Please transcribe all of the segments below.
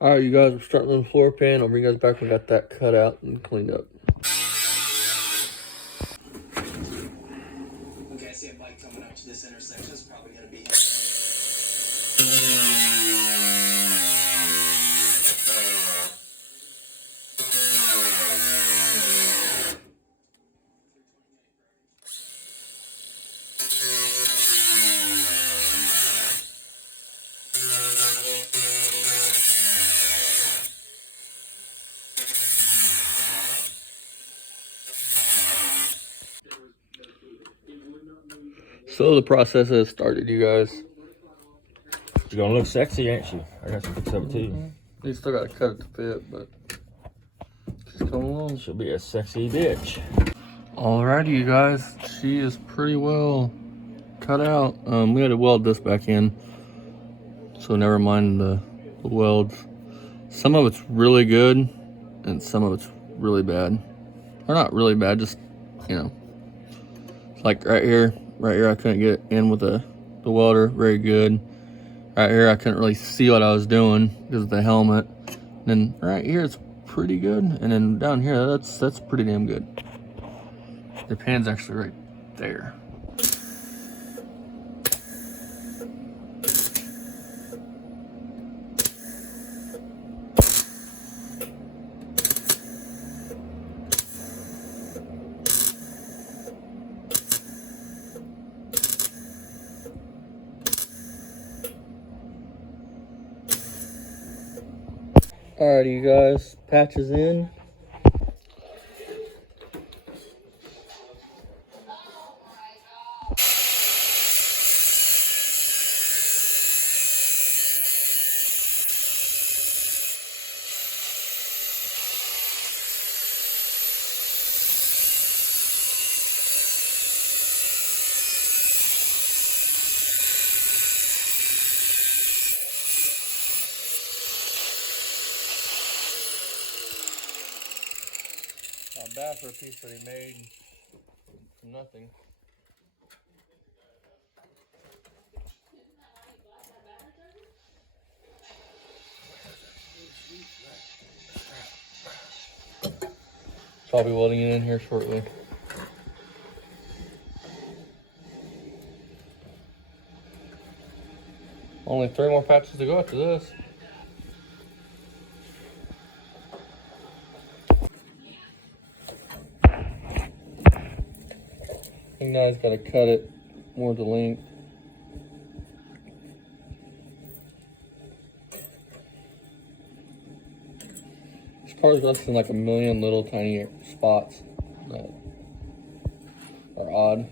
Alright, you guys, we're starting on the floor pan. I'll bring you guys back when we got that cut out and cleaned up. Okay, I see a bike coming up to this intersection. It's probably going to be... So the process has started, you guys. You're gonna look sexy, ain't you? I got some fix up too. You still gotta cut it to fit, but she's coming along. She'll be a sexy bitch. Alrighty, you guys. She is pretty well cut out. We had to weld this back in, so never mind the welds. Some of it's really good, and some of it's really bad. Or not really bad, just, you know. Like right here, I couldn't get in with the welder very good. Right here, I couldn't really see what I was doing because of the helmet. And then right here, it's pretty good. And then down here, that's pretty damn good. The pan's actually right there. Alrighty, you guys, patches in. Not bad for a piece that he made from nothing. So I'll be welding it in here shortly. Only 3 more patches to go after this. And now he's got to cut it more to length. This car's less than like a million little tiny spots that are odd.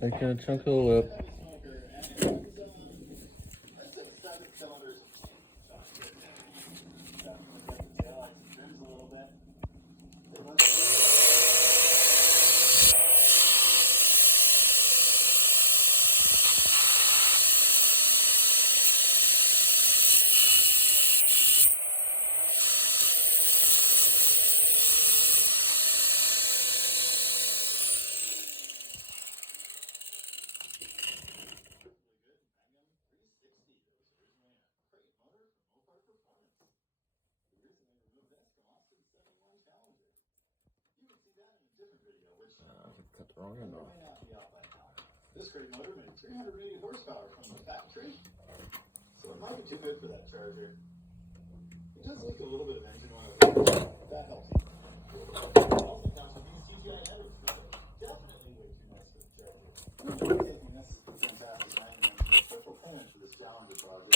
Making a chunk of the lip. Cut the wrong end off. This great motor made 380 horsepower from the factory, so it might be too good for that Charger. It does leak a little bit of engine oil. That helps. Also comes with these TGI headers, which are definitely way too nice for the Charger. We're taking this fantastic 90 special clearance for this Challenger project.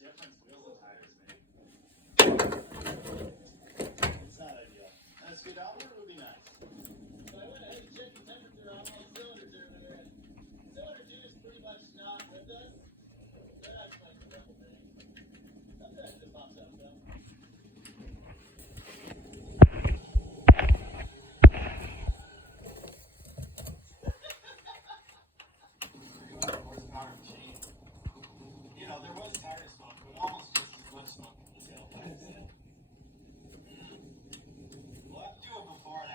difference wheels and tires make. It's not ideal. A speedometer would be nice. But I went ahead and checked the temperature on all cylinders over there. Cylinder 2 is pretty much not with us. That explains a couple things. Sometimes it pops up though. Horsepower machine. You know, there was tire smoke, but almost just as much smoke from the tailpipe. We'll have to do it before and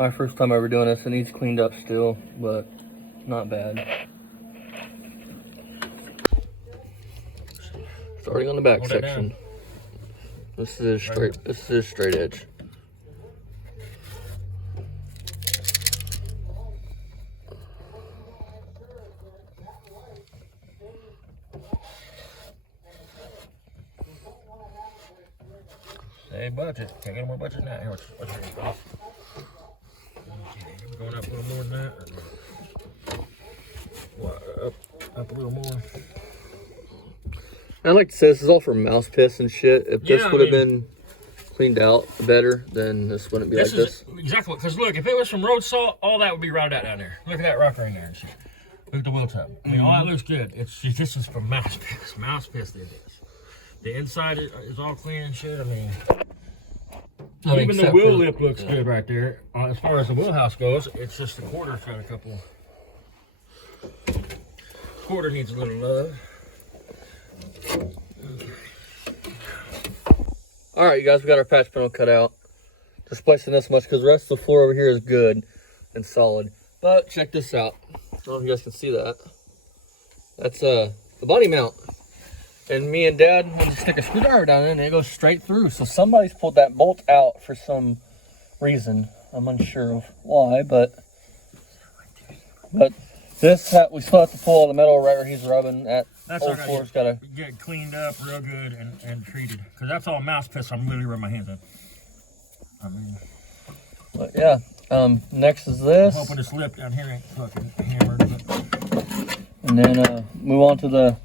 My first time ever doing this. It needs cleaned up still, but not bad. Starting on the back section. This is straight. This is straight edge. Hey, budget. Can't get more budget than that. Here, what's your cost? Going up a little more than that. What, up a little more. I'd like to say this is all for mouse piss and shit. If this would have been cleaned out better, then this wouldn't be like this. Exactly, because look, if it was from road salt, all that would be routed out down there. Look at that rocker in there and shit. Look at the wheel tub. I mean, all that looks good. It's just, this is from mouse piss. Mouse piss did this. The inside is all clean and shit. I mean, even the wheel lip looks good right there. As far as the wheelhouse goes, it's just the quarter's got a couple. Quarter needs a little love. All right, you guys, we got our patch panel cut out. Just placing this much because the rest of the floor over here is good and solid. But check this out. I don't know if you guys can see that. That's the body mount. And me and Dad will just stick a screwdriver down in and it goes straight through. So somebody's pulled that bolt out for some reason. I'm unsure of why, but this, we still have to pull all the metal right where he's rubbing at. That's old floor's got to get cleaned up real good and treated. Because that's all mouse piss I'm literally rubbing my hands in. I mean. But yeah, next is this. I'm hoping this lip down here ain't fucking hammered. And then move on to the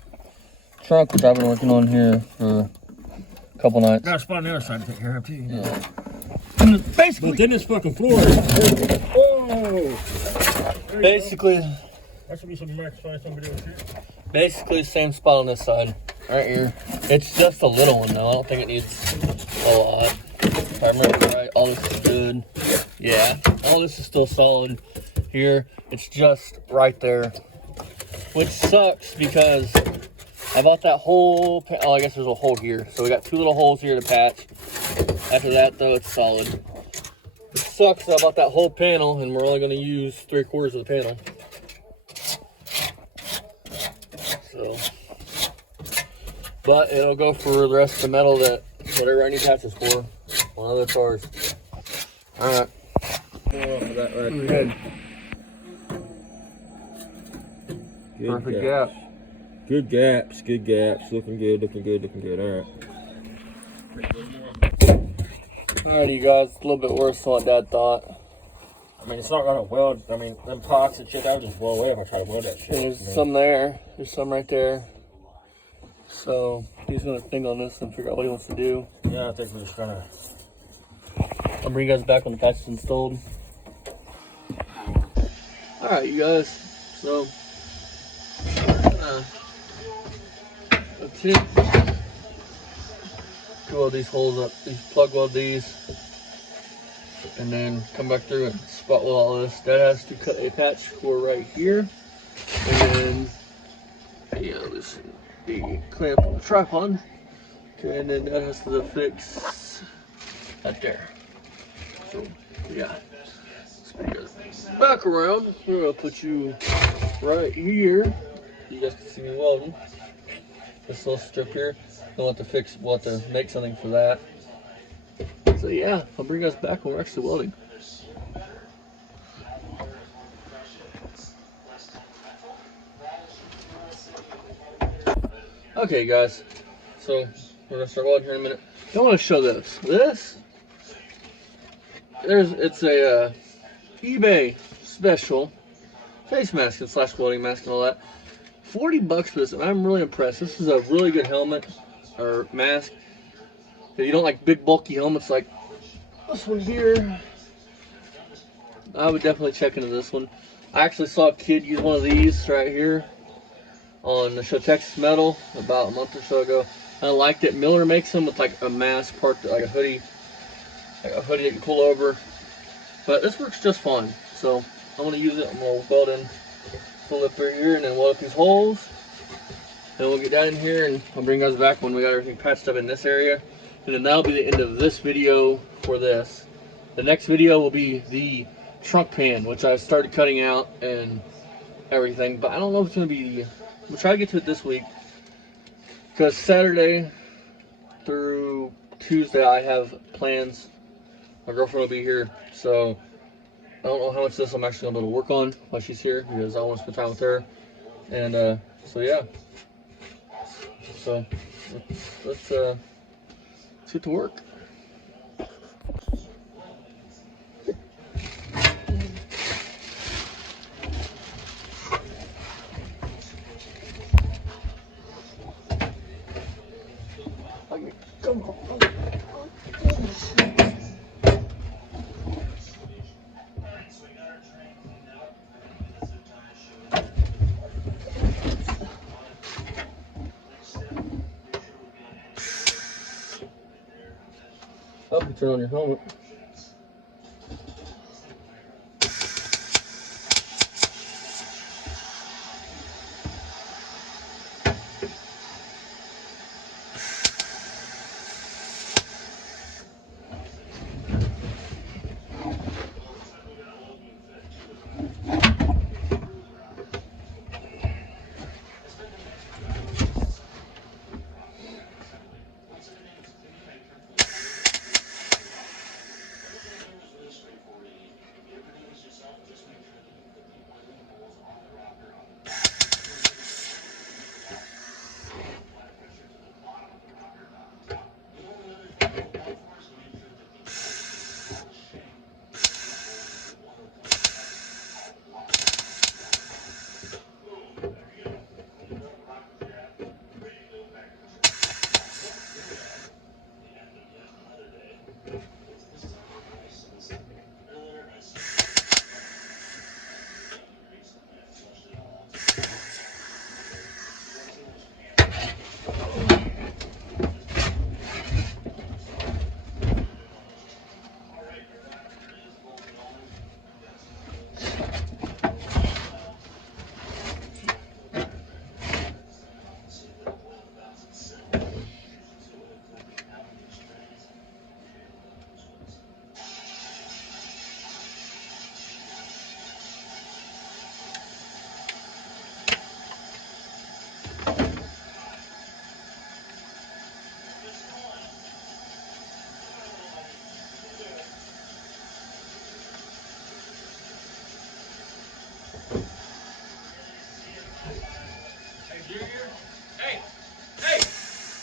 trunk, which I've been working on here for a couple nights. Got a spot on the other side to take care of too. Yeah. And basically, but then this fucking floor. Oh. Basically, that should be some microphone somebody over here. Basically, same spot on this side, right here. It's just a little one though. I don't think it needs a lot. If I remember right, all this is good. Yeah, all this is still solid here. It's just right there, which sucks because I bought that whole. Oh, I guess there's a hole here. So we got two little holes here to patch. After that, though, it's solid. It sucks. I bought that whole panel, and we're only going to use 3/4 of the panel. So, but it'll go for the rest of the metal that whatever I need patches for on other cars. All right. Good. Perfect gap. Good gaps. Good gaps. Looking good. Looking good. Looking good. All right. Alrighty, you guys. A little bit worse than what Dad thought. I mean, it's not gonna weld. I mean, them pots and shit, that would just blow away if I try to weld that shit. There's some there. There's some right there. So he's gonna think on this and figure out what he wants to do. Yeah, I think we're just gonna. I'll bring you guys back when the patch is installed. Alright, you guys. So weld these holes up. Plug weld these. And then come back through and spot weld all this. That has to cut a patch for right here. And then this the clamp on the tripod. Okay, and then that has to fix right there. So yeah. Back around. We're gonna put you right here. You guys can see me welding. This little strip here. We'll have to fix. We'll have to make something for that. So yeah, I'll bring you guys back when we're actually welding. Okay, guys. So we're gonna start welding here in a minute. I want to show this. It's a eBay special face mask and / welding mask and all that. $40 for this, and I'm really impressed. This is a really good helmet or mask. If you don't like big bulky helmets like this one here, I would definitely check into this one. I actually saw a kid use one of these right here on the show Texas Metal about a month or so ago. I liked it. Miller makes them with like a mask part, like a hoodie you can pull over. But this works just fine. So I'm gonna use it. I'm gonna weld in the lip right here and then weld up these holes. And we'll get down in here and I'll bring you guys back when we got everything patched up in this area. And then that'll be the end of this video for this. The next video will be the trunk pan, which I started cutting out and everything, but I don't know if it's gonna be. We'll try to get to it this week because Saturday through Tuesday I have plans. My girlfriend will be here, so I don't know how much of this I'm actually gonna be able to work on while she's here because I want to spend time with her. And so yeah, so let's get to work. Come on. Oh, you turn on your helmet.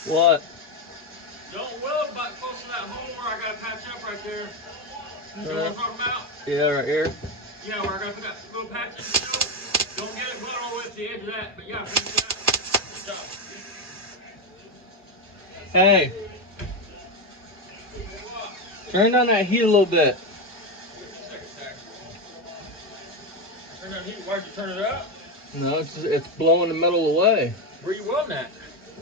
What? Don't weld about close to that hole where I gotta patch up right there. You know what I'm talking about? Yeah, right here. Yeah, where I gotta put that little patch in still. Don't get it weld all the way up to the edge of that, but yeah, finish that. Good job. Hey, turn down that heat a little bit. Turn that heat. Why'd you turn it up? No, it's blowing the metal away. Where you welding at?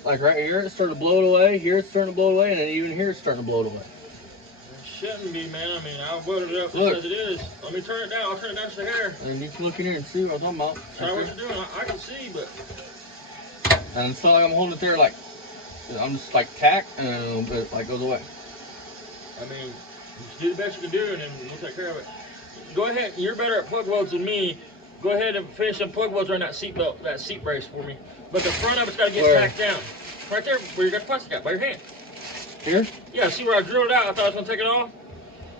Like right here, it's starting to blow it away. Here, it's starting to blow it away, and then even here, it's starting to blow it away. It shouldn't be, man. I mean, I'll weld it up Look. just as it is. Let me turn it down. I'll turn it down just a hair. And you can look in here and see what I'm talking about. Try what you're doing. I can see, but. And it's not like I'm holding it there like I'm just like tack, and it like goes away. I mean, just do the best you can do, and then we'll take care of it. Go ahead. You're better at plug welds than me. Go ahead and finish some plug welds around that seat belt, that seat brace for me. But the front of it's got to get tacked down. Right there, where you got the plastic out, by your hand. Here? Yeah, see where I drilled out? I thought I was going to take it off.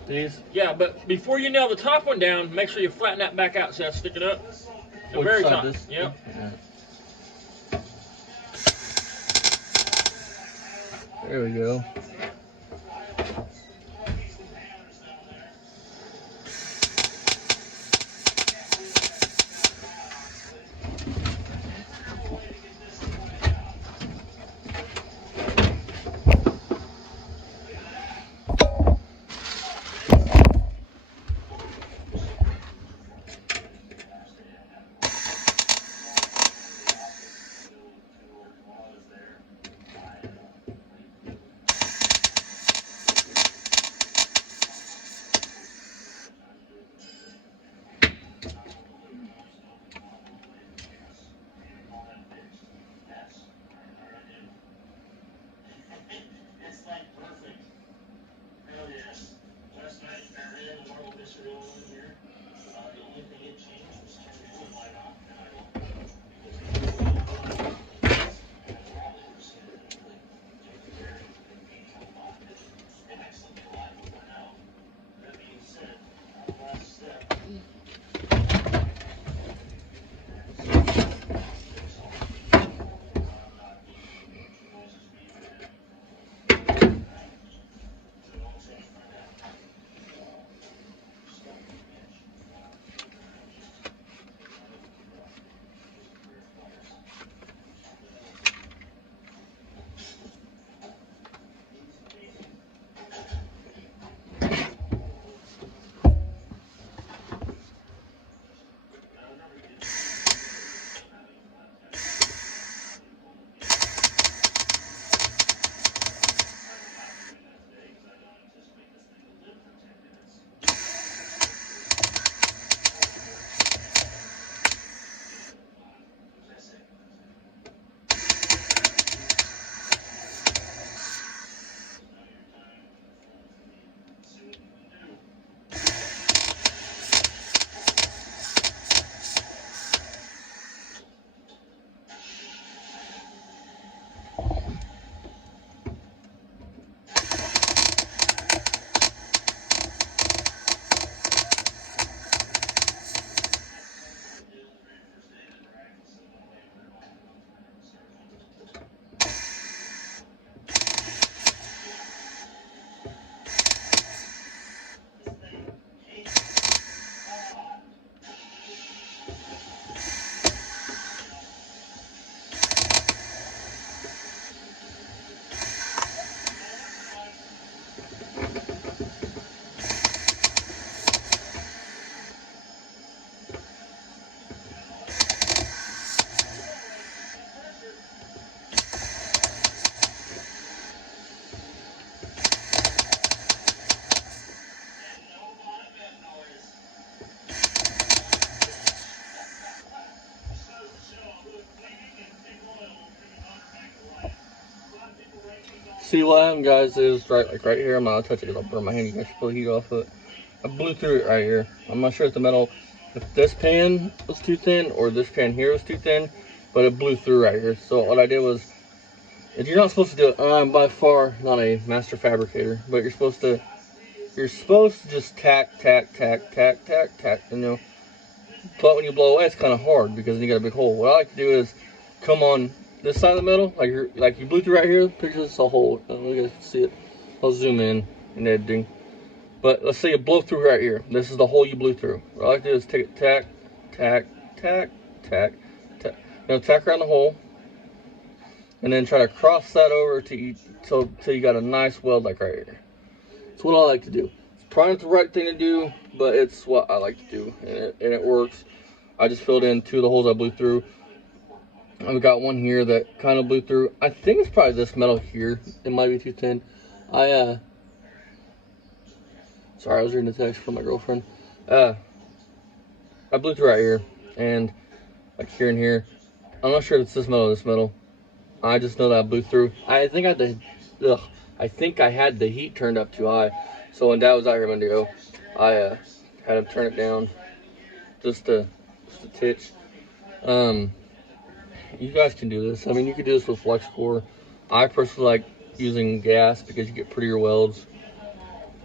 These? Yeah, but before you nail the top one down, make sure you flatten that back out. See how it's sticking up? The Which very side, top. this? Yep. Yeah. There we go. see what happened, guys, is right here. I'm not gonna touch it because I'll burn my hand. You guys should pull the heat off it. I blew through it right here. I'm not sure if the metal, if this pan was too thin or this pan here was too thin, but it blew through right here. So what I did was, if you're not supposed to do it, I'm by far not a master fabricator, but you're supposed to just tack, you know. But when you blow away, it's kind of hard because then you got a big hole. What I like to do is come on this side of the metal, like you blew through right here. Picture this a hole. I don't know if you guys can see it. I'll zoom in editing. But let's say you blow through right here. This is the hole you blew through. What I like to do is take it, tack. You know, tack around the hole, and then try to cross that over till you got a nice weld like right here. That's what I like to do. It's probably not the right thing to do, but it's what I like to do, and it works. I just filled in 2 of the holes I blew through. I've got one here that kind of blew through. I think it's probably this metal here. It might be too thin. Sorry, I was reading a text from my girlfriend. I blew through right here, and like here and here. I'm not sure if it's this metal or this metal. I just know that I blew through. I think I had the heat turned up too high. So when Dad was out here a minute ago, I had him turn it down just a titch. You guys can do this. I mean, you can do this with flex core. I personally like using gas because you get prettier welds,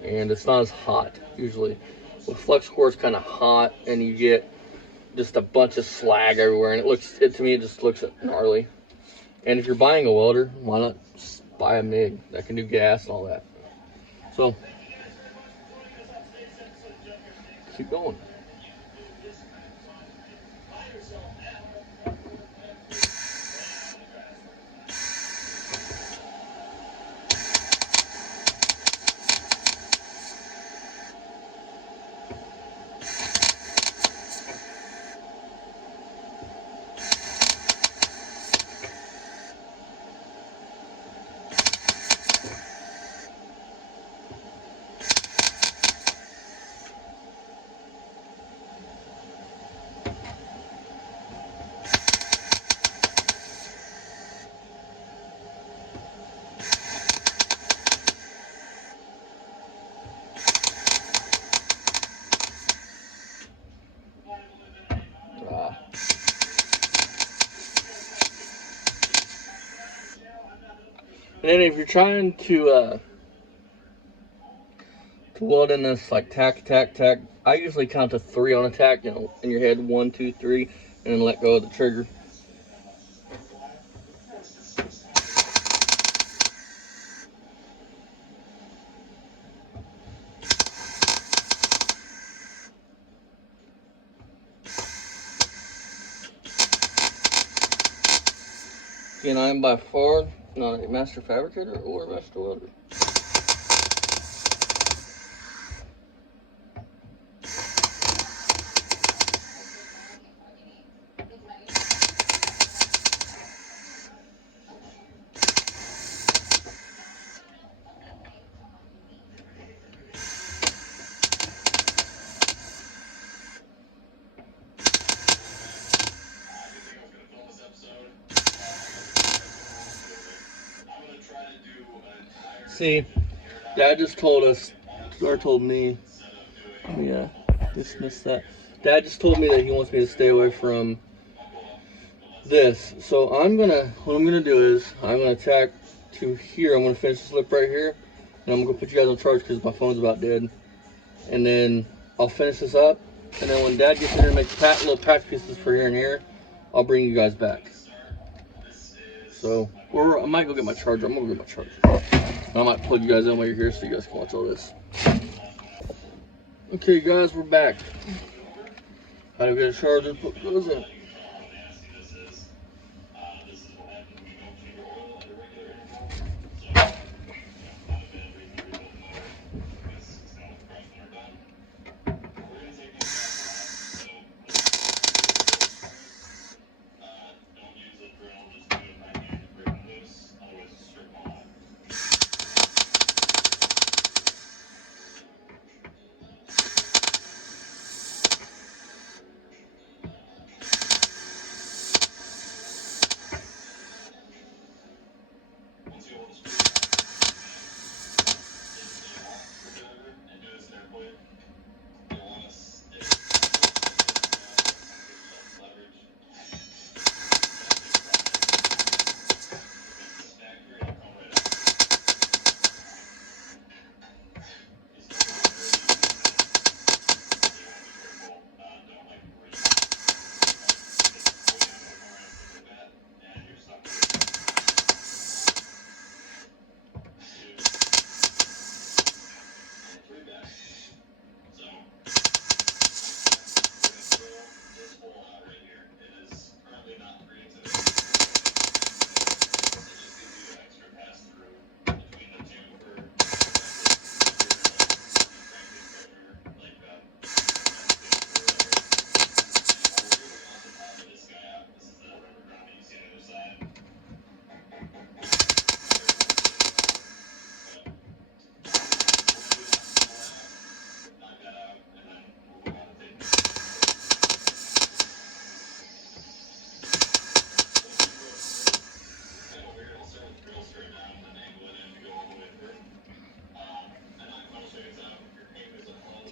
and it's not as hot usually. With flex core, it's kind of hot, and you get just a bunch of slag everywhere, and to me, it just looks gnarly. And if you're buying a welder, why not just buy a MIG that can do gas and all that? So, keep going. And then if you're trying to weld in this like tack, I usually count to 3 on a tack, you know, in your head, 1, 2, 3, and then let go of the trigger. And I'm by far not a master fabricator or a master welder. See, Dad just told us, or told me, dismiss that. Dad just told me that he wants me to stay away from this. So what I'm gonna do is, I'm gonna tack to here. I'm gonna finish this lip right here, and I'm gonna put you guys on charge because my phone's about dead. And then I'll finish this up, and then when Dad gets in here and makes little patch pieces for here and here, I'll bring you guys back. So, or I might go get my charger. I'm gonna go get my charger. I might plug you guys in while you're here so you guys can watch all this. Okay guys, we're back. How do we get a charger? Put those in.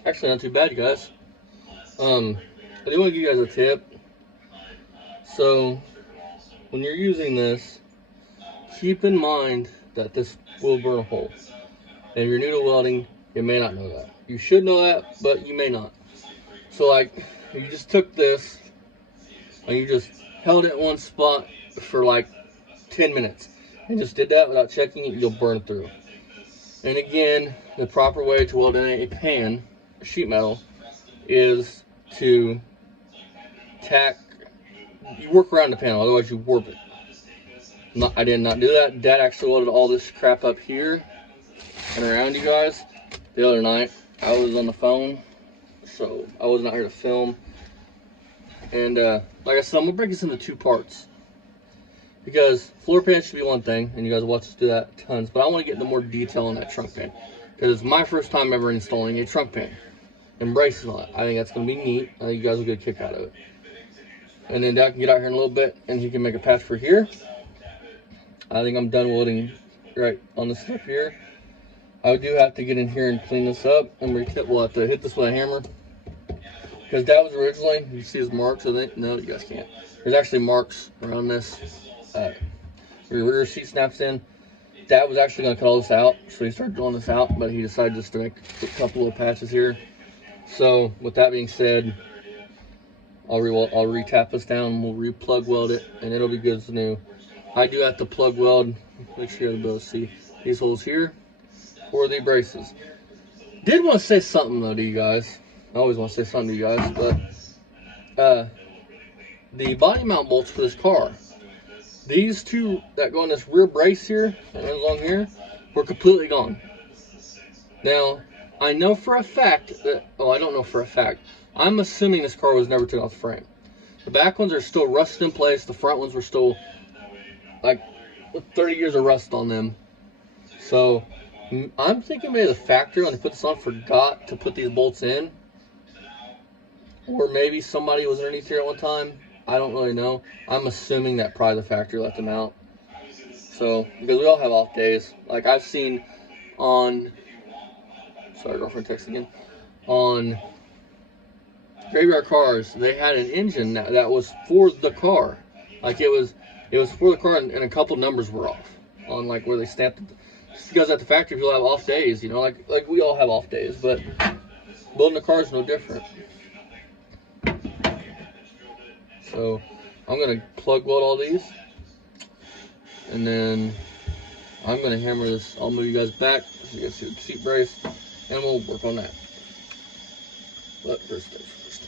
actually not too bad, you guys. I do want to give you guys a tip. So when you're using this, keep in mind that this will burn a hole. And if you're new to welding, you may not know that. You should know that, but you may not. So like, if you just took this and you just held it in one spot for like 10 minutes and just did that without checking it, you'll burn through. And again, the proper way to weld in a pan, sheet metal, is to tack, you work around the panel, otherwise you warp it. I did not do that. Dad actually welded all this crap up here and around, you guys. The other night, I was on the phone, so I was not here to film. And like I said, I'm gonna break this into two parts, because floor pan should be one thing, and you guys watch us do that tons, but I want to get into more detail on that trunk pan, because it's my first time ever installing a trunk pan and braces and all that. I think that's going to be neat. I think you guys will get a kick out of it. And then Dad can get out here in a little bit and he can make a patch for here. I think I'm done welding right on this stuff here. I do have to get in here and clean this up, and we'll have to hit this with a hammer, because Dad was originally, you see his marks, I think. No, you guys can't. There's actually marks around this. Your rear seat snaps in. Dad was actually going to cut all this out, so he started drilling this out, but he decided just to make a couple of patches here. So with that being said, I'll re-tap this down, and we'll re-plug weld it, and it'll be good as new. I do have to plug weld, make sure you'll be able to see these holes here for the braces. Did want to say something though to you guys. I always want to say something to you guys, but the body mount bolts for this car, these two that go in this rear brace here and along here, were completely gone. Now, I know for a fact that, oh, I don't know for a fact. I'm assuming this car was never taken off the frame. The back ones are still rusted in place. The front ones were still like 30 years of rust on them. So I'm thinking maybe the factory, when they put this on, forgot to put these bolts in. Or maybe somebody was underneath here at one time. I don't really know. I'm assuming that probably the factory left them out. So, because we all have off days. Like I've seen on, sorry, girlfriend text again, on graveyard cars, they had an engine that was for the car. Like it was for the car, and a couple numbers were off on like where they stamped it. Just because at the factory people have off days, you know, like we all have off days, but building a car is no different. So I'm gonna plug weld all these, and then I'm gonna hammer this. I'll move you guys back so you guys see the seat brace, and we'll work on that. But first things first.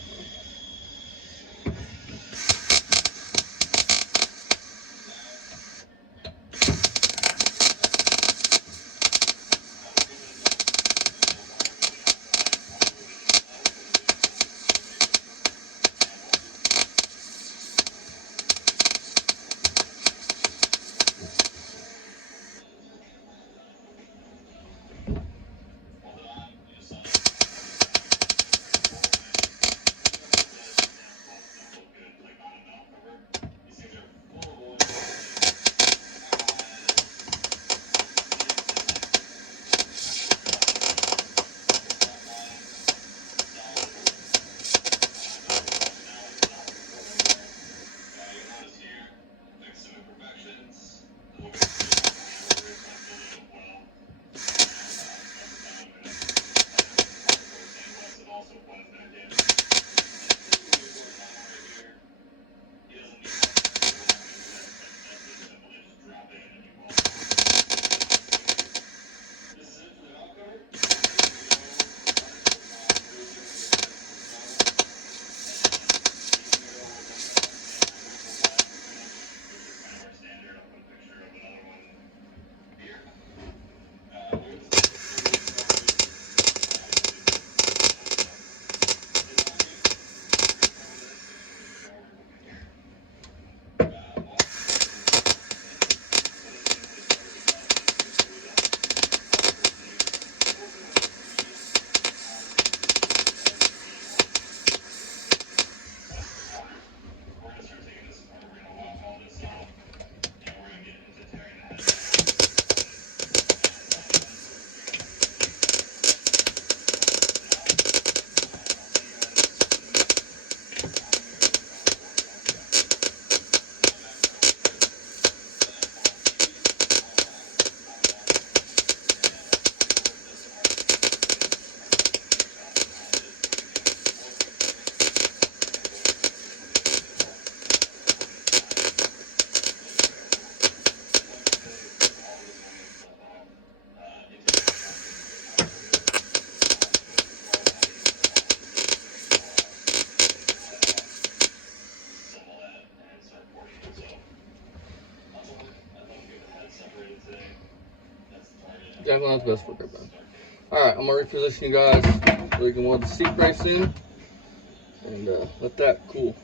Definitely not the best for grip band. Alright, I'm gonna reposition you guys so we can weld the seat brace in and let that cool.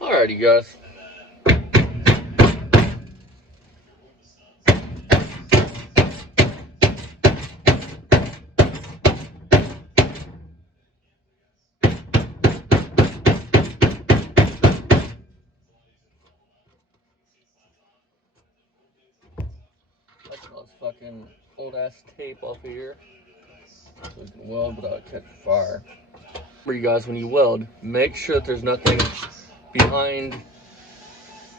Alrighty, guys. That's all this fucking old ass tape off of here so we can weld without catching fire. Remember, you guys, when you weld, make sure that there's nothing behind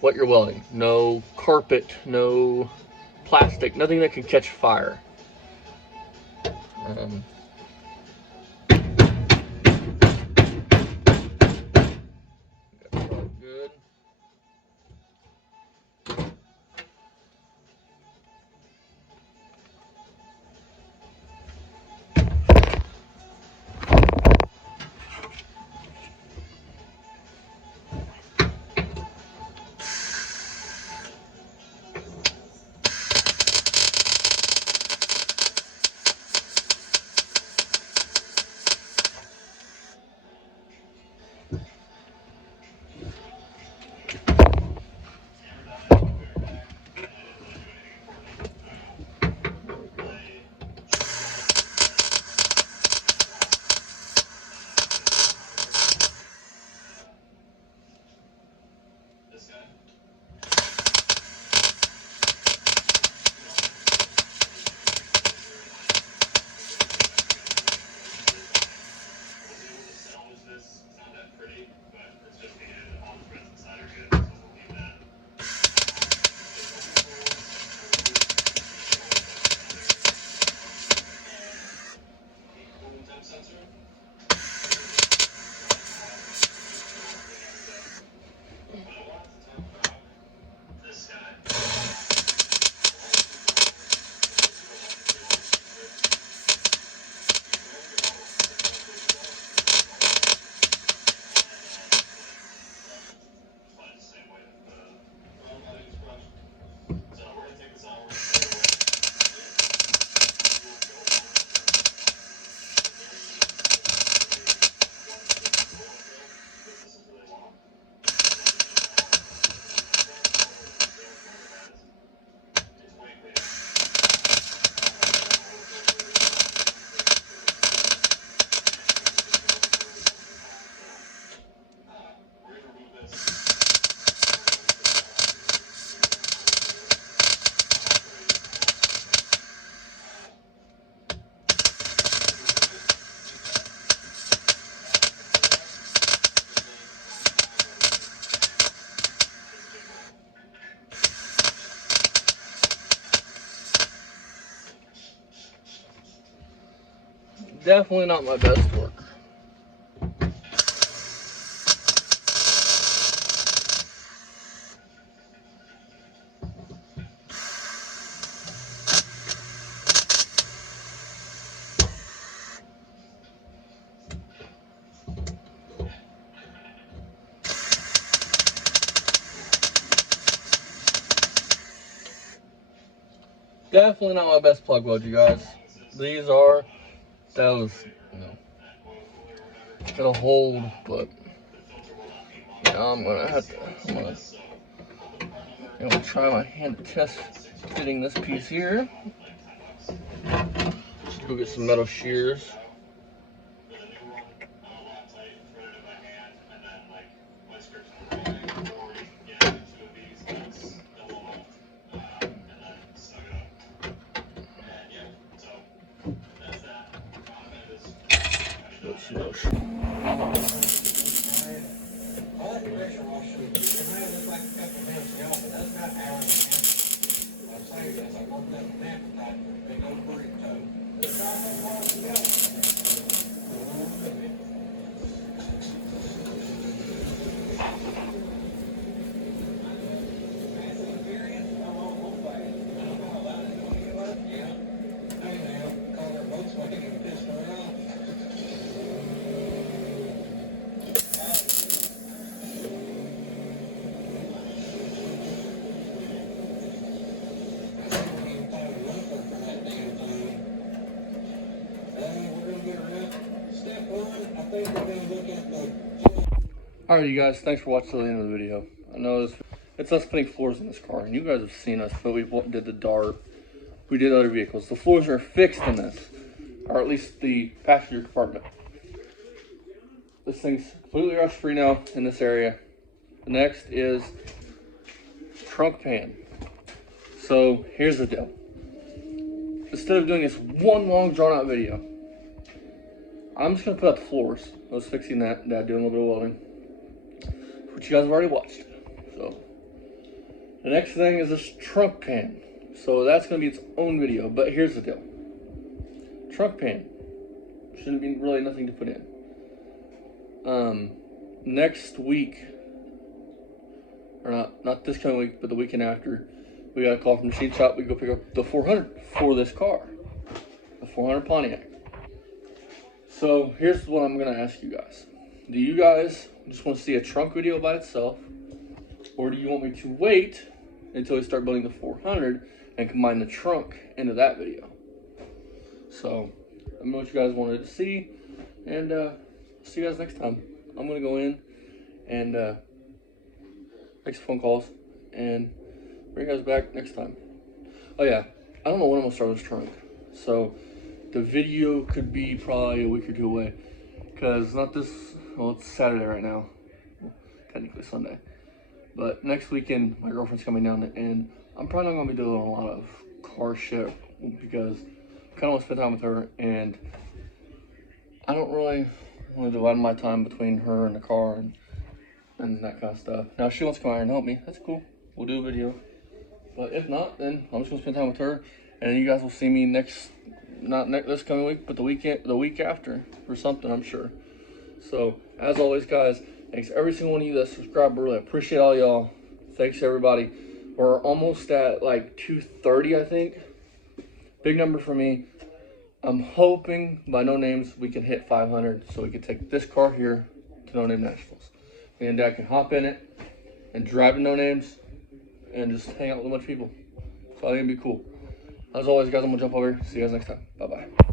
what you're welding. No carpet, no plastic, nothing that can catch fire. That's all good. Definitely not my best work. Definitely not my best plug weld, you guys. These are those, you know, gonna hold, but now I'm gonna try my hand to test fitting this piece here. Just go get some metal shears. Alright, you guys, thanks for watching till the end of the video. I know it's us putting floors in this car, and you guys have seen us, but we did the Dart. We did other vehicles. The floors are fixed in this, or at least the passenger compartment. This thing's completely rust free now in this area. The next is trunk pan. So here's the deal. Instead of doing this one long drawn out video, I'm just gonna put out the floors. I was fixing that, doing a little bit of welding, which you guys have already watched. So the next thing is this trunk pan. So that's gonna be its own video, but here's the deal. Trunk pan shouldn't be really nothing to put in. Next week, or not this coming week, but the weekend after, we got a call from InShot. We go pick up the 400 for this car, the 400 Pontiac. So here's what I'm gonna ask you guys. Do you guys just want to see a trunk video by itself, or do you want me to wait until we start building the 400 and combine the trunk into that video? So let me know what you guys wanted to see, and see you guys next time. I'm gonna go in and make some phone calls and bring you guys back next time. Oh yeah, I don't know when I'm gonna start this trunk, so the video could be probably a week or two away, because not this, well, it's Saturday right now, well, technically Sunday, but next weekend my girlfriend's coming down, and I'm probably not gonna be doing a lot of car shit because I kind of want to spend time with her, and I don't really want to divide my time between her and the car and that kind of stuff. Now, if she wants to come out here and help me, that's cool. We'll do a video. But if not, then I'm just gonna spend time with her, and you guys will see me not this coming week, but the week after, or something, I'm sure. So, as always, guys, thanks every single one of you that subscribe. I really appreciate all y'all. Thanks everybody. We're almost at like 230, I think. Big number for me. I'm hoping by No Names we can hit 500, so we can take this car here to No Name Nationals. Me and Dad can hop in it and drive to No Names and just hang out with a bunch of people. So I think it'd be cool. As always, guys, I'm gonna jump over. See you guys next time. Bye-bye.